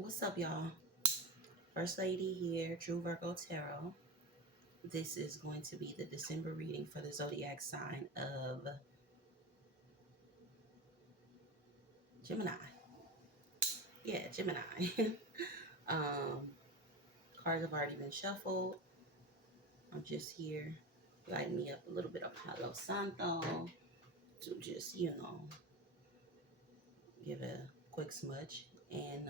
What's up, y'all? First Lady here, True Virgo Tarot. This is going to be the December reading for the zodiac sign of Gemini. Yeah, Gemini. um, Cards have already been shuffled. I'm just here lighting me up a little bit of Palo Santo to just, give a quick smudge. And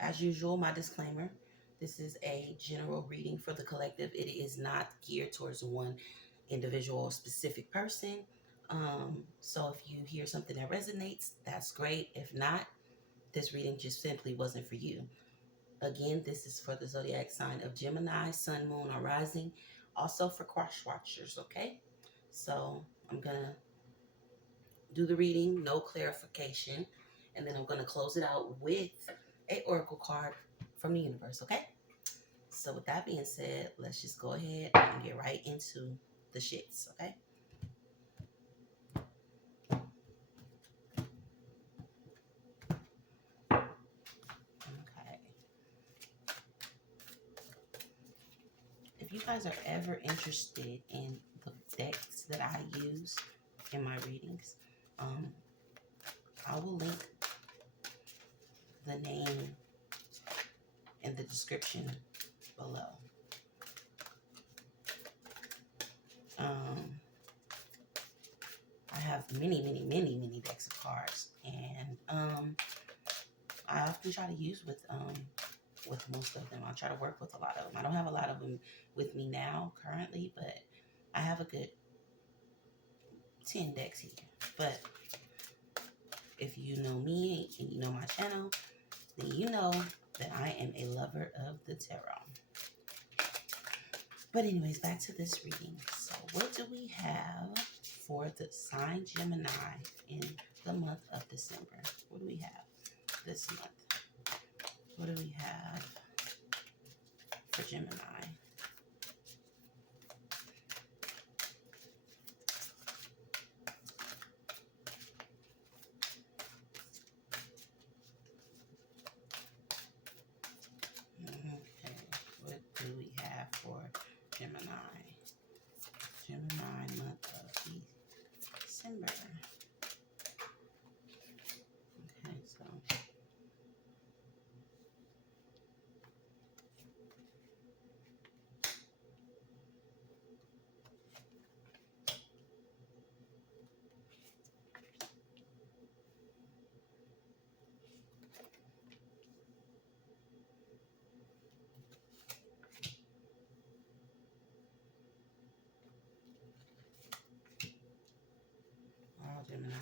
as usual, my disclaimer. This is a general reading for the collective. It is not geared towards one individual or specific person. So if you hear something that resonates, that's great. If not, this reading just simply wasn't for you. Again, this is for the zodiac sign of Gemini, Sun, Moon, or Rising. Also for cross watchers, okay? So I'm going to do the reading, no clarification, and then I'm going to close it out with a oracle card from the universe, okay? So with that being said, let's just go ahead and get right into the shits, okay? Okay. If you guys are ever interested in the decks that I use in my readings, I will link the name in the description below. I have many decks of cards, and I often try to use with most of them. I try to work with a lot of them. I don't have a lot of them with me now currently, but I have a good 10 decks here. But if you know me and you know my channel, then you know that I am a lover of the tarot. But anyways, back to this reading. So what do we have for the sign Gemini in the month of December? What do we have this month? What do we have for Gemini? Okay, what do we have for Gemini? Gemini month of December. Okay, so wow, Gemini.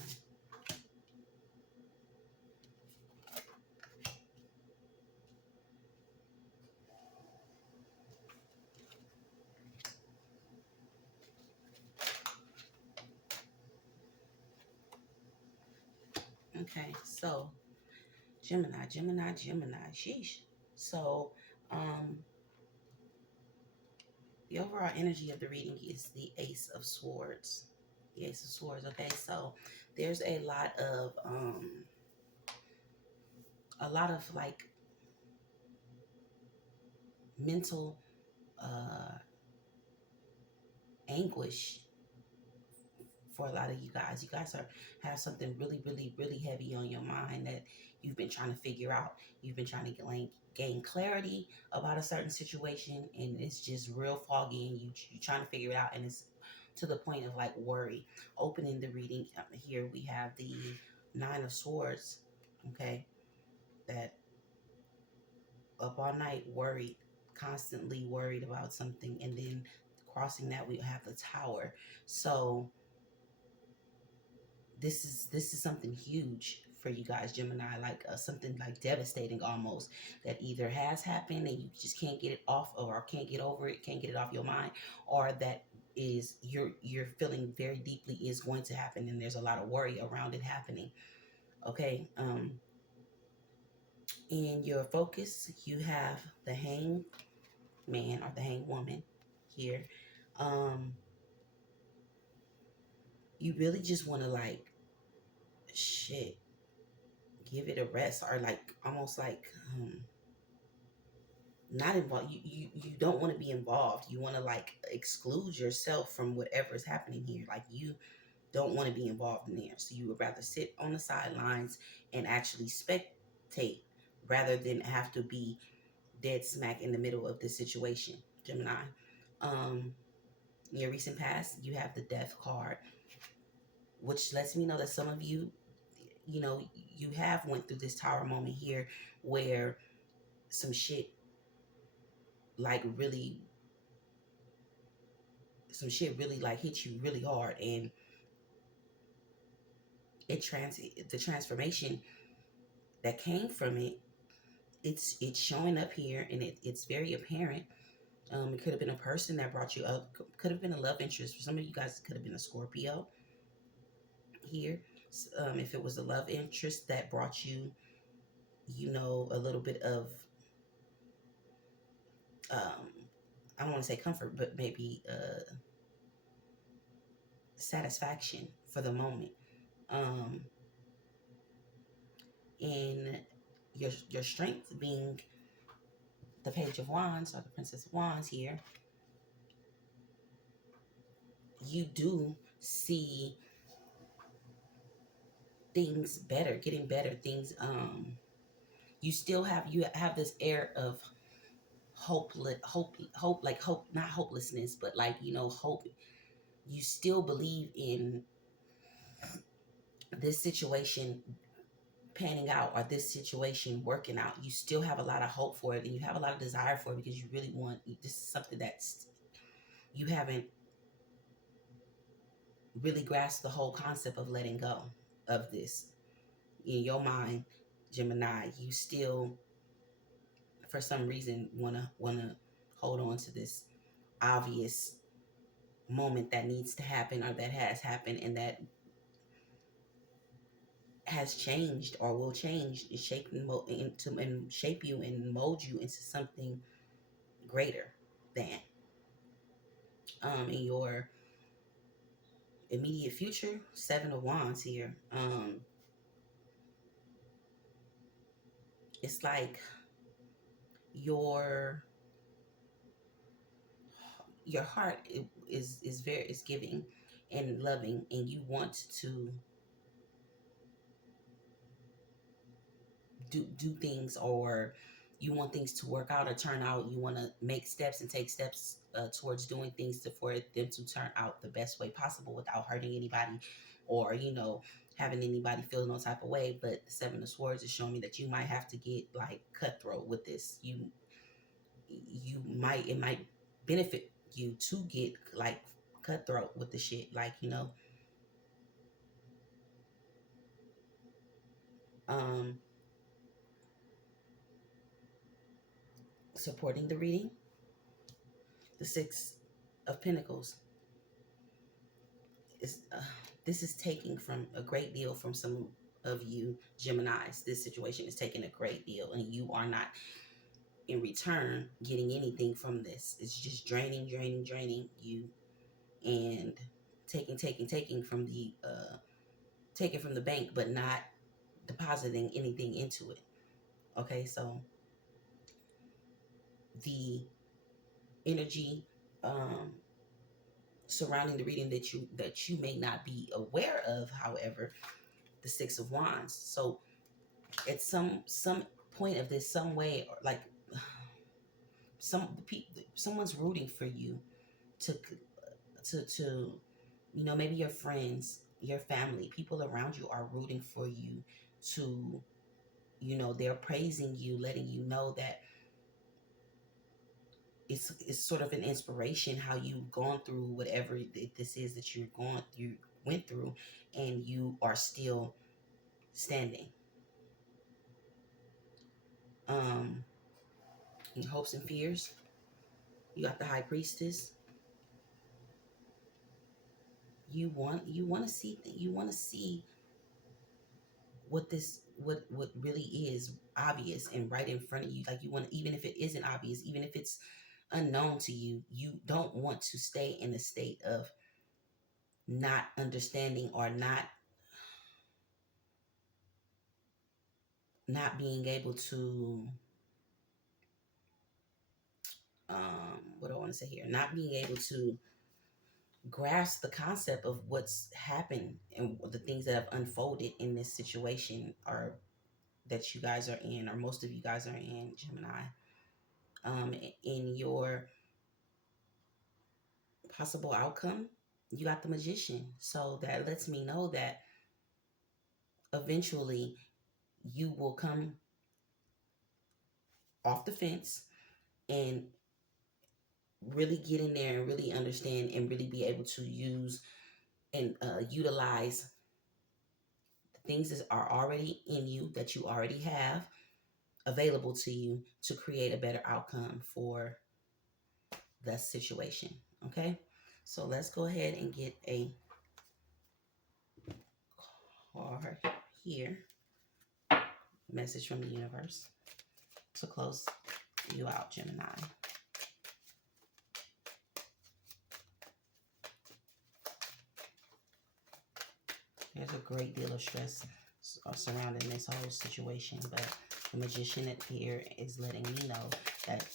Okay, so Gemini. Sheesh. So, the overall energy of the reading is the Ace of Swords. The Ace of Swords. Okay, so there's a lot of like mental anguish for a lot of you guys. You guys have something really heavy on your mind that you've been trying to figure out. You've been trying to gain clarity about a certain situation, and it's just real foggy, and you're trying to figure it out, and it's to the point of like worry. Opening the reading here, we have the Nine of Swords. Okay, that up all night worried, constantly worried about something, and then crossing that we have the Tower. So this is something huge for you guys, Gemini, like something like devastating almost, that either has happened and you just can't get it off, or can't get over it, can't get it off your mind, or that is you're feeling very deeply is going to happen, and there's a lot of worry around it happening. Okay, in your focus, you have the Hanged Man or the Hanged Woman here. You really just want to like, shit, give it a rest, or like almost like not involved. You don't want to be involved. You want to like exclude yourself from whatever is happening here. Like you don't want to be involved in there. So you would rather sit on the sidelines and actually spectate rather than have to be dead smack in the middle of this situation, Gemini. Um, in your recent past, you have the death card, which lets me know that some of you, you know, you have went through this tower moment here where some shit like really some shit really like hit you really hard, and the transformation that came from it, it's showing up here, and it's very apparent. It could have been a person that brought you up, could have been a love interest for some of you guys. It could have been a Scorpio here. If it was a love interest that brought you, you know, a little bit of um I don't want to say comfort, but maybe satisfaction for the moment. um in your strength being the Page of Wands or the Princess of Wands here, you do see things better, getting better things. You have this air of hope, like hope, not hopelessness, but like, you know, hope. You still believe in this situation panning out, or this situation working out. You still have a lot of hope for it, and you have a lot of desire for it, because you really want this is something that's you haven't really grasped the whole concept of letting go of this in your mind, Gemini. You still, for some reason, wanna hold on to this obvious moment that needs to happen, or that has happened, and that has changed or will change and shape you and mold you into something greater than in your immediate future. Seven of Wands here. It's like your your heart is giving and loving, and you want to do things, or you want things to work out or turn out. You want to make steps and take steps towards doing things for them to turn out the best way possible without hurting anybody, or, you know, having anybody feel no type of way. But the Seven of Swords is showing me that you might have to get like cutthroat with this. It might benefit you to get like cutthroat with the shit, like, you know. um Supporting the reading, the Six of Pentacles is this is taking from a great deal from some of you Geminis. This situation is taking a great deal, and you are not in return getting anything from this. It's just draining you, and taking from the taking from the bank, but not depositing anything into it. Okay, so the energy surrounding the reading that you may not be aware of, however, the Six of Wands. So at some point of this, some way, or like someone's rooting for you to to you know, maybe your friends, your family, people around you are rooting for you to, you know, they're praising you, letting you know that it's sort of an inspiration how you've gone through whatever this is that you went through, and you are still standing. um in hopes and fears, you got the High Priestess. You want to see what really is obvious and right in front of you. Like, you want, even if it isn't obvious, even if it's unknown to you, you don't want to stay in a state of not understanding, or not not being able to what do I want to say here? Not being able to grasp the concept of what's happened and the things that have unfolded in this situation, or that you guys are in, or most of you guys are in, Gemini. In your possible outcome, you got the Magician. So that lets me know that eventually you will come off the fence and really get in there and really understand and really be able to use and utilize the things that are already in you, that you already have available to you, to create a better outcome for the situation. Okay, so let's go ahead and get a card here. Message from the universe to close you out, Gemini. There's a great deal of stress surrounding this whole situation, but the Magician up here is letting me know that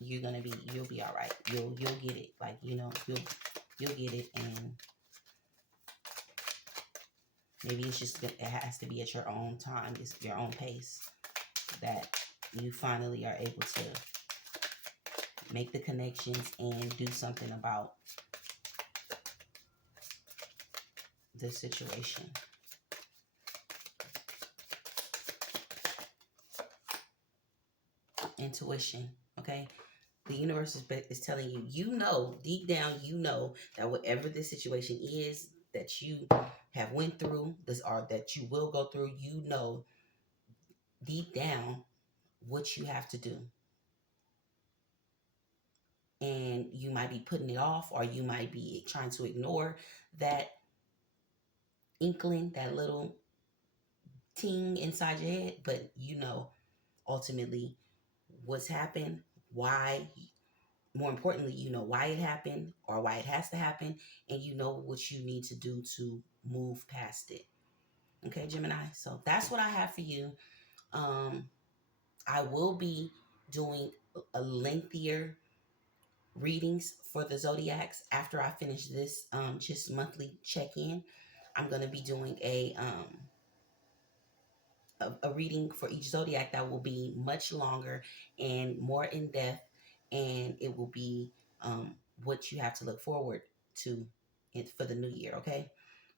you'll be all right. You'll get it. Like, you'll get it, and maybe it has to be at your own time, it's your own pace, that you finally are able to make the connections and do something about the situation. Intuition, okay? The universe is telling you, deep down, that whatever this situation is that you have went through, or that you will go through, deep down what you have to do. And you might be putting it off, or you might be trying to ignore that inkling, that little ting inside your head, but ultimately what's happened, why. More importantly, why it happened, or why it has to happen, and you know what you need to do to move past it. Okay, Gemini. So that's what I have for you. I will be doing a lengthier readings for the zodiacs after I finish this just monthly check-in. I'm going to be doing a reading for each zodiac that will be much longer and more in depth, and it will be what you have to look forward to for the new year. Okay,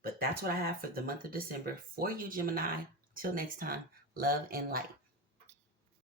but that's what I have for the month of December for you, Gemini. Till next time, love and light.